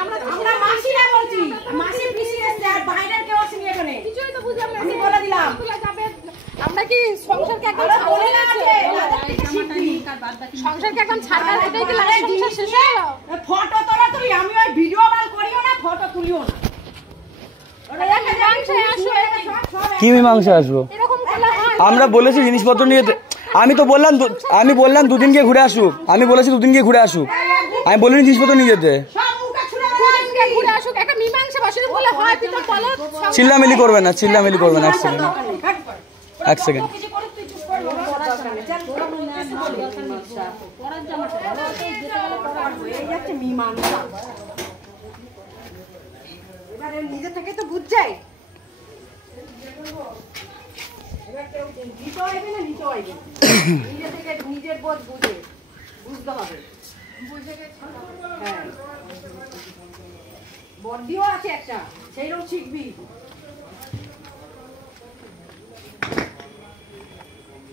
আমরা মাসিরা বলছি, মাসি পিসি এসে আর বাইরের কেউ আসেনি এখানে। কিছুই তো বুঝলাম না, আমি বলে দিলাম আমরা কি সংসারকে একদম বলে না আছে সংসারকে একদম ছাড়া এটাই কি লাগে সংসার শেষ হয়ে গেল। ফটো তোলা তুই, আমি ওই ভিডিও বাল করিও না, ফটো তুলিও না। কি মীমাংসা আসবো? আমরা বলেছি জিনিসপত্র নিয়ে, আমি বললাম দুদিন গিয়ে ঘুরে আসুক, আমি বলেছি দুদিন গিয়ে ঘুরে আসুক, আমি বলিনি জিনিসপত্র নিয়ে যেতে। চিল্লামিলি করবে না, চিল্লামিলি করবে না। এক সেকেন্ড নিজে থেকে তো বুঝছাই নিজের বোধ বুঝতে হবে। বডিও আছে একটা, সেইটাও শিখবি।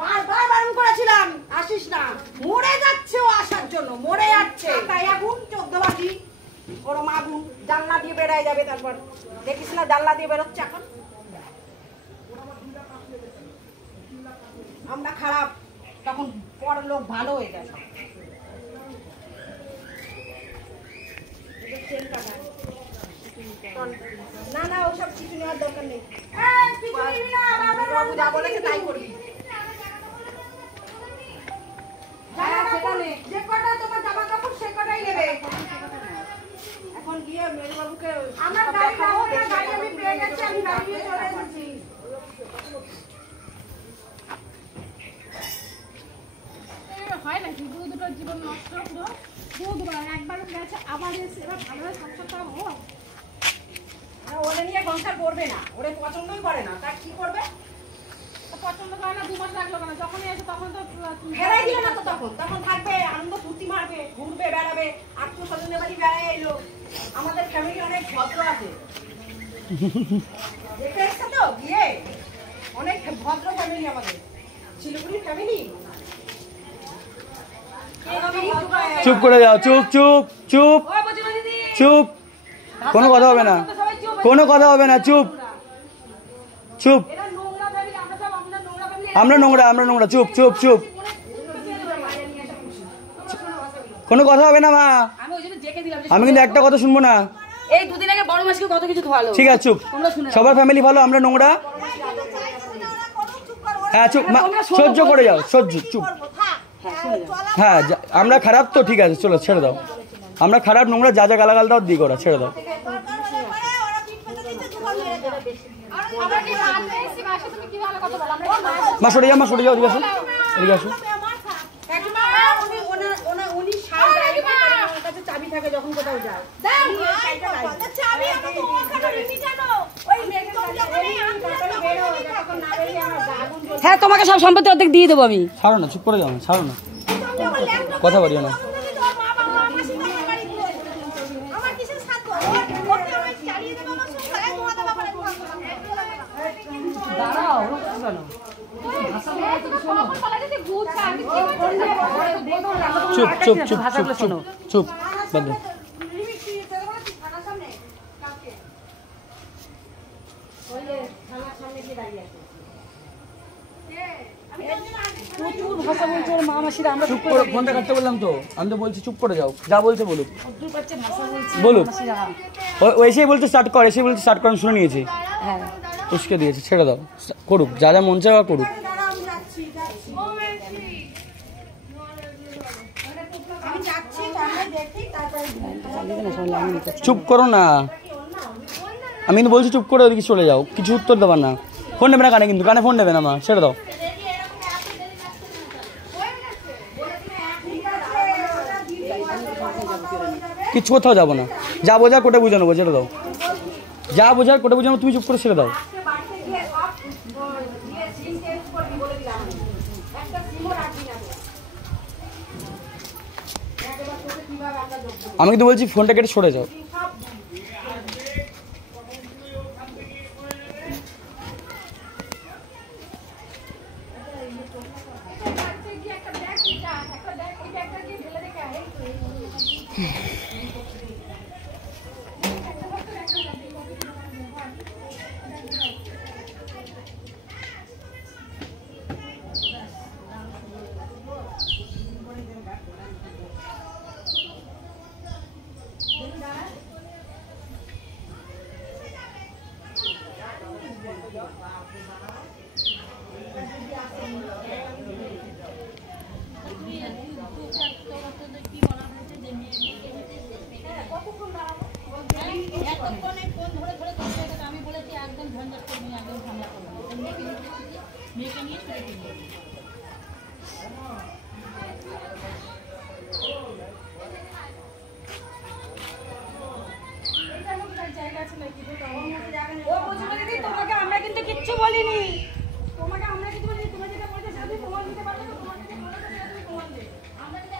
বারবার বারণ করেছিলাম আসিস না, মরে যাচ্ছে ও আসার জন্য, মরে যাচ্ছে। তাই আগুন 14 বাজি ওরম আগুন জানলা দিয়ে বেড়ায় যাবে। তারপর দেখিস না জানলা দিয়ে বেরোচ্ছে এখন। আমরা খারাপ, তখন পর লোক ভালো হয়ে গেছে। না না ওসব কিছু নেওয়ার দরকার নেই, বাবু যা বলেছে তাই করবি। যে কটা তোমার জামা কাপড় সে কটাই নেবে। এখন গিয়ে মেজো বাবুকে আমার গাড়ি আমি পেয়ে গেছি, আমি গাড়ি নিয়ে চলে এসেছি। হয় নাকি দুটোর জীবন নষ্ট পুরো দুবার একবার গেছে আবার এসে এবার ভালোভাবে সংসারটা হোক। ওরে নিয়ে সংসার করবে না, ওরে পছন্দই করে না, তার কি করবে? পছন্দ করে না, 2 মাস লাগলো কেন? যখনই এসে তখন তো বেড়াই দিল না, তো তখন থাকবে, আনন্দ ফুর্তি মারবে, ঘুরবে, বেড়াবে, আত্মীয় স্বজনের বাড়ি বেড়ায় এলো। আমাদের ফ্যামিলি অনেক ভদ্র আছে, দেখে এসছে তো গিয়ে, অনেক ভদ্র ফ্যামিলি আমাদের শিলিগুড়ির ফ্যামিলি। চুপ করে যাও, চুপ চুপ চুপ চুপ, কোনো কথা হবে না, কোনো কথা হবে না, চুপ চুপ। আমরা নোংরা, চুপ চুপ চুপ, কোনো কথা হবে না মা। আমি কিন্তু একটা কথা শুনবো না। এই দুদিন আগে বড় মাসকে কত কিছু ধোয়ালো। ঠিক আছে চুপ, সবার ফ্যামিলি ভালো, আমরা নোংরা। হ্যাঁ চুপ, সহ্য করে যাও, সহ্য, চুপ। হ্যাঁ আমরা খারাপ তো, ঠিক আছে চলো ছেড়ে দাও। আমরা খারাপ, নোংরা, যা যা গালাগাল দাও দিয়ে করা, ছেড়ে দাও। মা সরে যাও, মা সরে যাও, এদিকে আসো, এদিকে আসো। চাবি থাকে যখন কোথাও যায়। হ্যাঁ তোমাকে সব সম্পত্তি অর্ধেক দিয়ে দেবো আমি। ছাড়ো না, চুপ করে যাও না, ছাড়ো না, কথা বলিও না। চুপ চুপ চুপ চুপ চুপ চুপ, বন্ধ। চুপ করে ফোনটা কাটতে বললাম তো, আমি তো বলছি চুপ করে যাও, যা বলছে বলুক বলুক। ও এসেই বলছে স্টার্ট কর, এসে বলছে স্টার্ট করেন, শুনে নিয়েছি, উস্কে দিয়েছে, ছেড়ে দাও, করুক যা যা মন চায় করুক। চুপ করো না, আমি কিন্তু বলছি চুপ করে ওদিকে চলে যাও, কিছু উত্তর দেবার না। ফোন নেবে না কানে, কিন্তু কানে ফোন নেবে না মা, ছেড়ে দাও। কিছু কোথাও যাবো না, যা বোঝা কোটে বুঝে নেবো, ছেড়ে দাও, যা বোঝার কোটে বুঝে নেবো, তুমি চুপ করে ছেড়ে দাও। আমি কিন্তু বলছি ফোনটা কেটে সরে যাও। আমি বলেছি একদম ঝঞ্ঝাট করবি না, একদম ঝামেলা করবি না, মেয়েকে নিয়ে ছুটে দিবি। তোমাকে আমরা কিন্তু কিচ্ছু বলিনি, তোমাকে আমরা কিছু বলিনি, তোমার যেটা বলতে সাথে প্রমাণ দিতে পারবে না, তোমাকে যেটা বলতে তুমি প্রমাণ দে। আমরা যেটা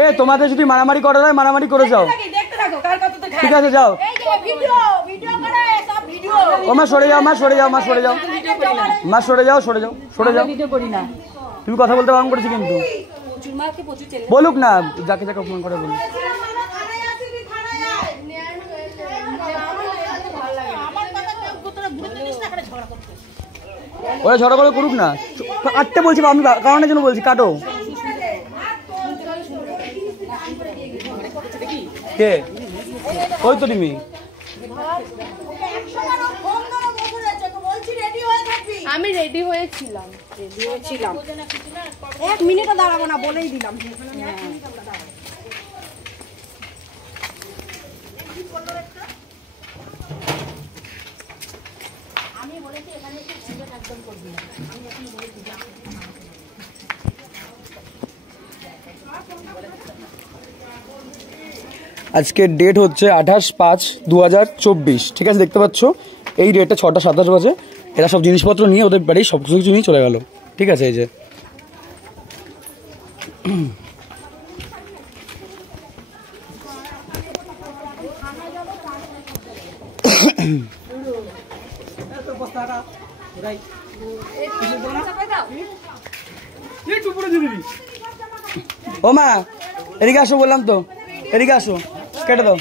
এ তোমাদের যদি মারামারি করা যায় মারামারি করে যাও, ঠিক আছে যাও। ও মা সরে যাও, মা সরে যাও, মা সরে যাও, মা সরে যাও, সরে যাও, সরে যাও। তুমি কথা বলতে বারণ করেছি কিন্তু, বলুক না যাকে যাকে অপমান করে বলুক। ওরা ঝগড়া করে করুক না, কাটতে বলছি আমি কারণের জন্য বলছি কাটো। কে ওই তো তুমি আমি রেডি হয়েছিলাম, এক মিনিটও দাঁড়াবো না বলেই দিলাম। আমি বলেছি এখানে একদম করবি না, আমি এখন বলেছি আজকের ডেট হচ্ছে 28/5/2024, ঠিক আছে দেখতে পাচ্ছ এই ডেটটা 6টা 27 বাজে। এরা সব জিনিসপত্র নিয়ে ওদের বাড়ি সব কিছু নিয়ে চলে গেল, ঠিক আছে। এই যে ও মা এদিকে আসো, বললাম তো এদিকে আসো, কেটে দাও।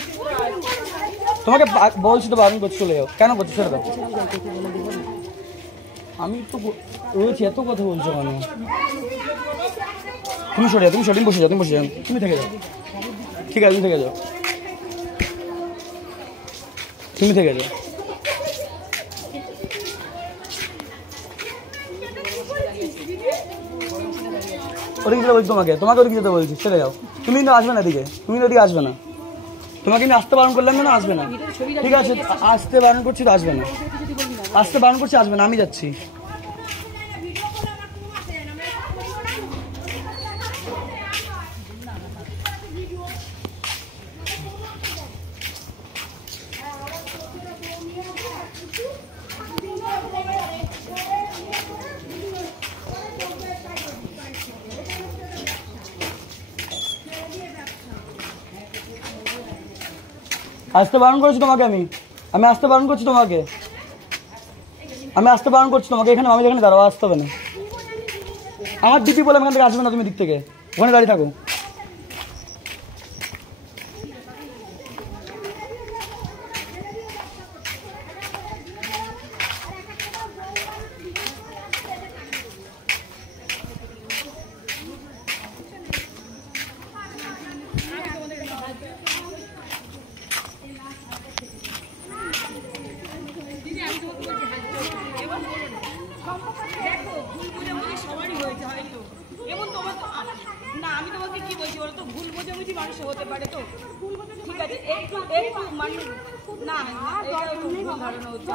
তোমাকে বলছি তো বারণ করছি, চলে যাও। কেন করছো, ছেড়ে দাও। আমি তো রয়েছি, এত কথা বলছো কেন? তুমি সরে যাও, তুমি সরে বসে যাও, তুমি বসে যাও, তুমি থেকে যাও, ঠিক আছে তুমি থেকে যাও, তুমি থেকে যাও। ওদিকে যেতে বলছি তোমাকে, তোমাকে ওদিকে যেতে বলছি, চলে যাও। তুমি কিন্তু আসবে না এদিকে, তুমি ওদিকে আসবে না। তোমাকে কিন্তু আসতে বারণ করলাম না, আসবে না, ঠিক আছে। আসতে বারণ করছি তো আসবে না, আসতে বারণ করছি আসবে না, আমি যাচ্ছি। আসতে বারণ করছি তোমাকে, আমি আসতে বারণ করছি তোমাকে, আমি আসতে বারণ করছি তোমাকে। এখানে আমি যেখানে দাঁড়াবো আসতে হবে না। আমার দিদি বলে এখান থেকে আসবে না, তুমি দিক থেকে ওখানে দাঁড়িয়ে থাকো। হতে পারে তো, ঠিক আছে একটু একটু মানুষ না ধারণা হচ্ছে।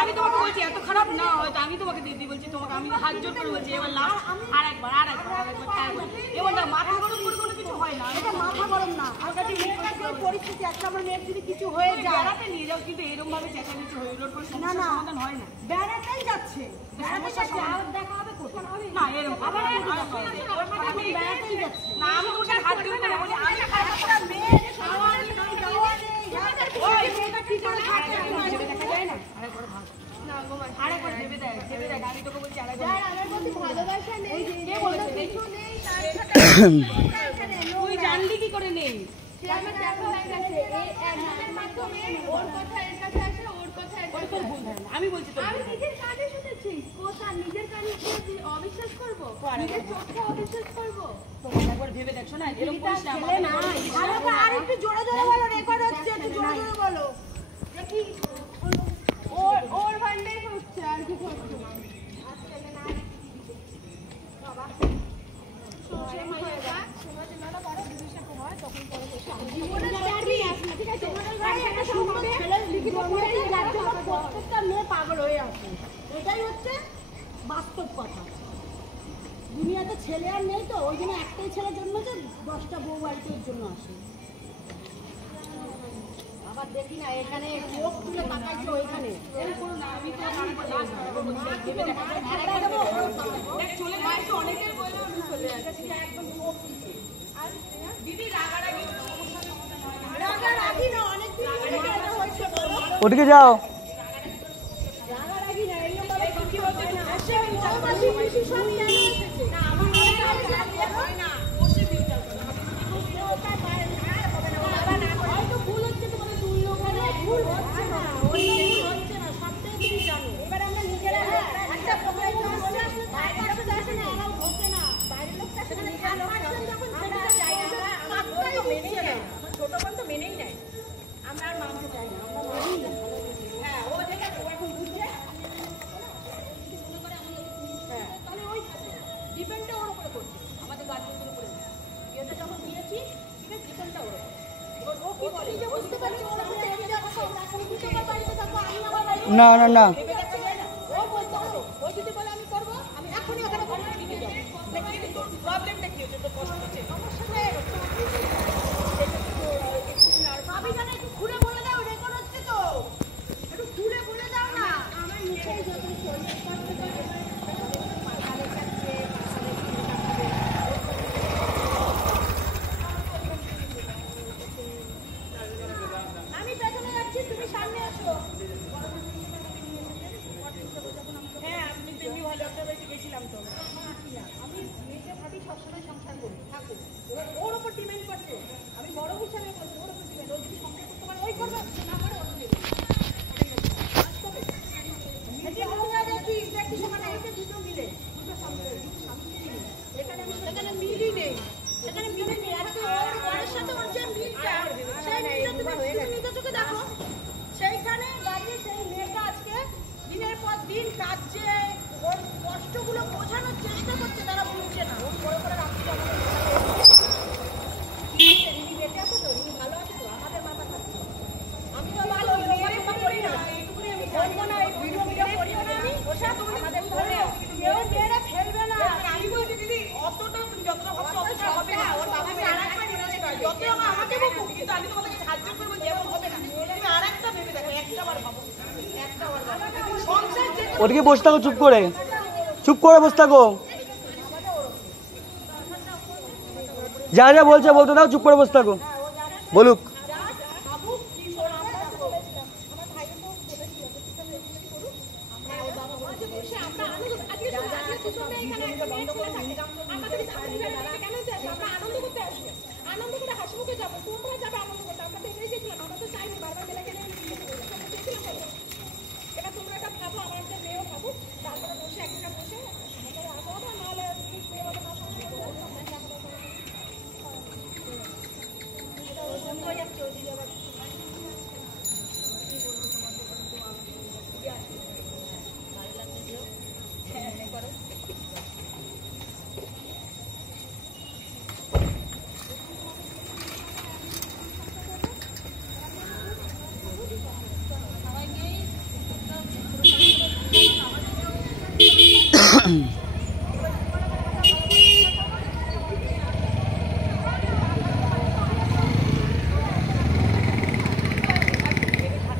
আমি তোমাকে বলছি এত খারাপ না, হয়তো আমি তোমাকে দিদি বলছি, তোমাকে আমি হাত জোর করে বলছি এবার লাস্ট আরেকবার এবার না মাথা গরম করে কোনো কিছু হয় না। এটা মাথা গরম না, আর কাছে পরিস্থিতি একটা আমার মেয়ের যদি কিছু হয়ে যায় বেড়াতে নিয়ে যাও, কিন্তু এরকম ভাবে চেঁচামেচি হয়ে গেল না, না সমাধান হয় না। বেড়াতেই যাচ্ছে, বেড়াতে যাচ্ছে, আর দেখা হবে কোথাও না, এরকম আবার বেড়াতেই যাচ্ছে না। আমি ওকে হাত জোর করে বলি আমি মেয়ে তুই জানলি কি করে নেই? আমার দেখা হয়ে গেছে এই একজনের মাধ্যমে ওর কথা এর কাছে আসে, ওর কথা এর কাছে আসে। আমি বলছি তো আমি নিজের কানে শুনেছি, কোথা নিজের কানে শুনেছি, অবিশ্বাস করবো? নিজের চোখে অবিশ্বাস করবো? তোমরা একবার ভেবে দেখছো না এরকম করিস না ছেলে না, আর একটু জোরে জোরে বলো, রেকর্ড হচ্ছে, একটু জোরে জোরে বলো। দেখি ওর ভান্ডে হচ্ছে আর কিছু হচ্ছে না। প্রত্যেকটা মেয়ে পাগল হয়ে আছে, এটাই হচ্ছে বাস্তব কথা। দুনিয়াতে ছেলে আর নেই তো, ওই জন্য একটাই ছেলে জন্মেছে, 10টা বউ বাড়িতে ওর জন্য আসে। আবার দেখি না এখানে চোখ তুলে তাকাইছে ওইখানে। রাগারাগি না, অনেকদিন হয়েছে বলো। ওদিকে যাও। রাগারাগি না, এরকম ভাবে কি হতে না। আসে বড়বাসী কিছু সব জানে এসেছে। না আমার হয় না। বসে ফিল্টার করো। ওটা পারে না, হবে না, বাবা না করে। হয়তো ভুল হচ্ছে, তোমাদের দুই ওখানে ভুল হচ্ছে না। ওই ভুল হচ্ছে না, সবটাই তুমি জানো। এবার আমরা নিজেরা একটা প্রবলেম হচ্ছে, বাইরের লোক আসে না, এরাও ঢোকে না। বাইরের লোক আসে না, যখন আমরা যাই আমরা তো মেনেই না। ছোট বোন তো মেনেই নাই। আমরা আর মানতে চাই না, আমরা মানি না। হ্যাঁ, ও দেখে ও এখন বুঝছে। হ্যাঁ, তাহলে ওই ডিপেন্ডটা ওর উপরে করছে, আমাদের গার্জেনদের উপরে না। বিয়েটা যখন দিয়েছি, ঠিক আছে, ডিপেন্ডটা ওর উপরে। এবার ও কি বলে, যে বুঝতে পারছি ওর উপরে রেখে যাচ্ছে, এখন তুমি তোমার বাড়িতে থাকো, আমি আমার বাড়িতে না না না, ভেবে যাচ্ছে না। ও বলতে হবে, ও যদি বলে আমি করবো, আমি এখনই ওখানে ঘরে ঢুকে যাবো। দেখি তোর প্রবলেমটা কি হচ্ছে, তোর কষ্ট হচ্ছে। সমস্যা নেই, ভাবি জানে, একটু ঘুরে বলে দাও, রেকর্ড হচ্ছে তো, একটু ঘুরে বলে দাও না। আমার মুখে যত শরীর কষ্ট করে মাথালে যাচ্ছে, আমি পেছনে যাচ্ছি, তুমি সামনে আসো। হ্যাঁ, আপনি তেমনি ভালো একটা বাড়িতে গেছিলাম তো। আমি মেয়েকে ভাবি সবসময় সংসার করি, থাকুক, ওর ওপর ডিপেন্ড করছে। আমি বড় হিসাবে বলছি, ওর ওপর ডিপেন্ড। ও যদি সংসার করতে পারে ওই করবে, না পারে ওর নেই। এখানে মিলই নেই, এখানে মিলই নেই। আজকে ওর বরের সাথে ওর যে মিলটা, সেই মিলটা তুমি নিজের চোখে দেখো। সেইখানে দাঁড়িয়ে সেই মেয়েটা আজকে দিনের পর দিন কাঁদছে, ওর কষ্টগুলো বোঝানোর চেষ্টা করছে, তারা বুঝছে না। ও করে করে রাখছে রিনি বেঁচে আছে তো, রিনি ভালো আছে তো, আমাদের মাথা খাচ্ছে। আমি তো ভালো করি না, এইটুকুনি আমি বলবো না, এই ভিডিও করি না আমি। ওসব আমাদের ধরে কেউ মেয়েরা ফেলবে না। আমি বলছি দিদি, অতটা যতটা ভাবছো হবে না। ওর বাবা আমি আরেকবার নিতে পারি, যত আমাকে বকুক, কিন্তু আমি তোমাদেরকে সাহায্য করবো, যেমন হবে না। তুমি আরেকটা ভেবে দেখো, একটা বার ভাবো, একটা বার ভাবো। সংসার যে ওদিকে বসে থাকো, চুপ করে, চুপ করে বসে থাকো। যা যা বলছে বলতে দাও, চুপ করে বসে থাকো, বলুক। আনন্দ করে হাসি মুখে যাবো, তোমরা যাবে আনন্দ করতে। আমরা তো এটাই চেয়েছিলাম, আমরা তো চাইনি বারবার মেলা কেন এটা তোমরা একটা ভাবো, আমার একটা মেয়েও ভাবো, তারপরে বসে একটা বসে আসা হবে, নাহলে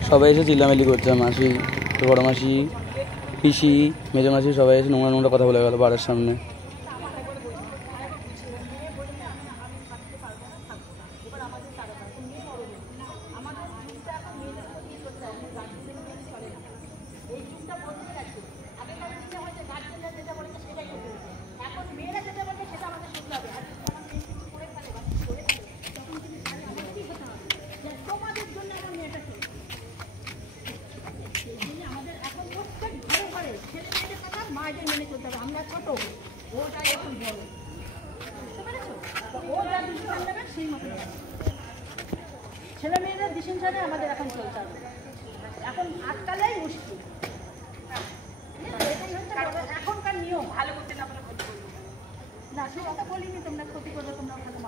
সবাই এসে চিল্লামিল্লি করছে, মাসি, বড় মাসি, পিসি, মেজো মাসি, সবাই এসে নোংরা নোংরা কথা বলে গেল বাড়ির সামনে। ও যা ডিসিশন নেবে সেই মতো ছেলে মেয়েদের ডিসিশনে আমাদের এখন চলতে হবে, এখন আটকালেই মুশকিল। এটাই হচ্ছে এখনকার নিয়ম। ভালো করতে না পারলে ক্ষতি করবে না, সে কথা বলিনি তোমরা ক্ষতি করবে, তোমরা ভালো